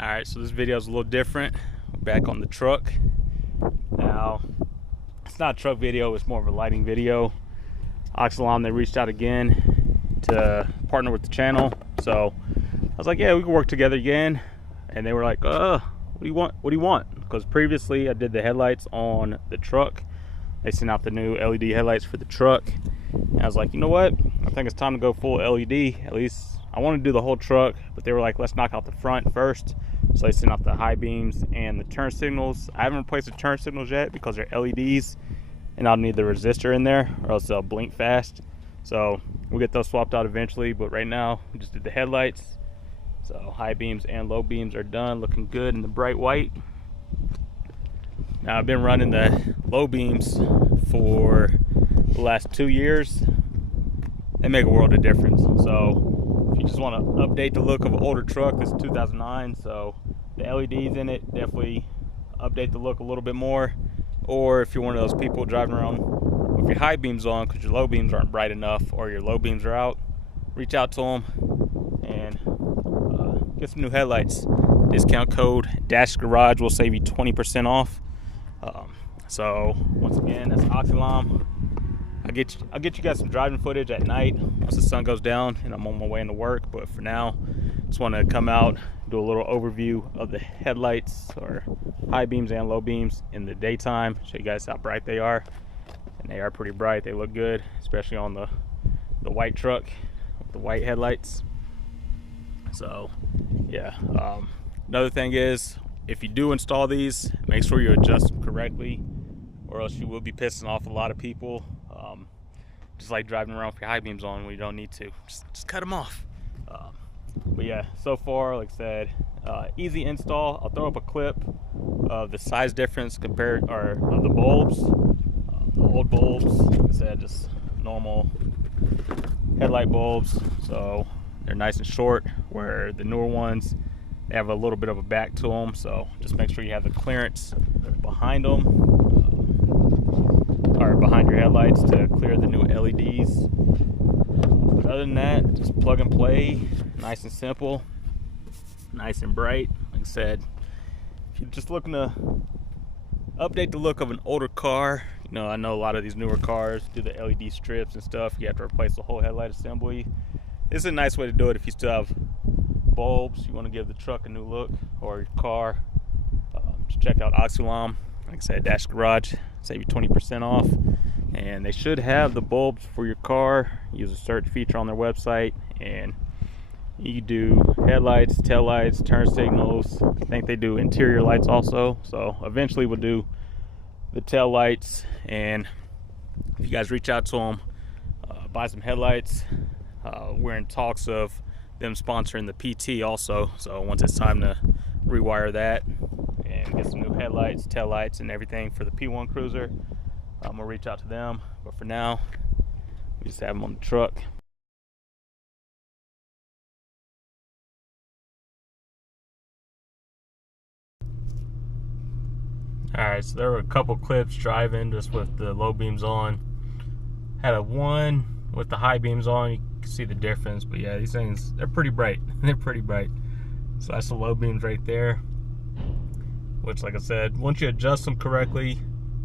Alright, so this video is a little different. We're back on the truck. Now, it's not a truck video, it's more of a lighting video. Oxilam, they reached out again to partner with the channel. So I was like, yeah, we can work together again. And they were like, what do you want? What do you want? Because previously I did the headlights on the truck. They sent out the new LED headlights for the truck. And I was like, you know what? I think it's time to go full LED. At least I want to do the whole truck, but they were like, let's knock out the front first. So they sent out the high beams and the turn signals. I haven't replaced the turn signals yet because they're LEDs and I'll need the resistor in there or else they'll blink fast. So we'll get those swapped out eventually, but right now we just did the headlights. So high beams and low beams are done, looking good in the bright white. Now I've been running the low beams for the last 2 years. They make a world of difference. So if you just want to update the look of an older truck, this is 2009, so the LEDs in it definitely update the look a little bit more. Or if you're one of those people driving around with your high beams on because your low beams aren't bright enough or your low beams are out, reach out to them and get some new headlights. Discount code DashsGarage will save you 20% off. So once again, that's Oxilam. I'll get you guys some driving footage at night once the sun goes down and I'm on my way into work. But for now, just want to come out, do a little overview of the headlights or high beams and low beams in the daytime. Show you guys how bright they are, and they are pretty bright. They look good, especially on the white truck with the white headlights. So yeah, another thing is, if you do install these, make sure you adjust them correctly, or else you will be pissing off a lot of people. Just like driving around with your high beams on when you don't need to. Just cut them off. But yeah, so far, like I said, easy install. I'll throw up a clip of the size difference compared, or of the bulbs. The old bulbs, like I said, just normal headlight bulbs. So they're nice and short, where the newer ones, they have a little bit of a back to them. So just make sure you have the clearance behind them, or behind your headlights, to clear the new LEDs. But other than that, just plug and play, nice and simple, nice and bright. Like I said, if you're just looking to update the look of an older car, you know, I know a lot of these newer cars do the LED strips and stuff. You have to replace the whole headlight assembly. This is a nice way to do it if you still have bulbs, you want to give the truck a new look, or your car. Just check out Oxilam. Like I said, DashsGarage, save you 20% off. And they should have the bulbs for your car. Use a search feature on their website, and you do headlights, tail lights, turn signals. I think they do interior lights also. So eventually we'll do the tail lights. And if you guys reach out to them, buy some headlights. We're in talks of them sponsoring the PT also. So once it's time to rewire that and get some new headlights, tail lights, and everything for the P1 Cruiser, we'll reach out to them. But for now, we just have them on the truck. Alright, so there were a couple clips driving just with the low beams on. Had a one with the high beams on. You can see the difference, but yeah, these things, they're pretty bright. They're pretty bright. So that's the low beams right there, which, like I said, once you adjust them correctly,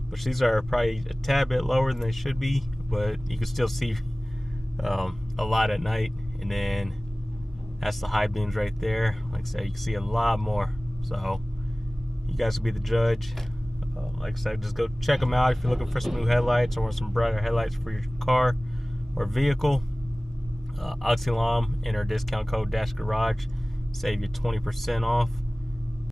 which these are probably a tad bit lower than they should be, but you can still see a lot at night. And then that's the high beams right there. Like I said, you can see a lot more. So you guys will be the judge. Like I said, just go check them out if you're looking for some new headlights or some brighter headlights for your car or vehicle. Oxilam, enter discount code DashsGarage, save you 20% off.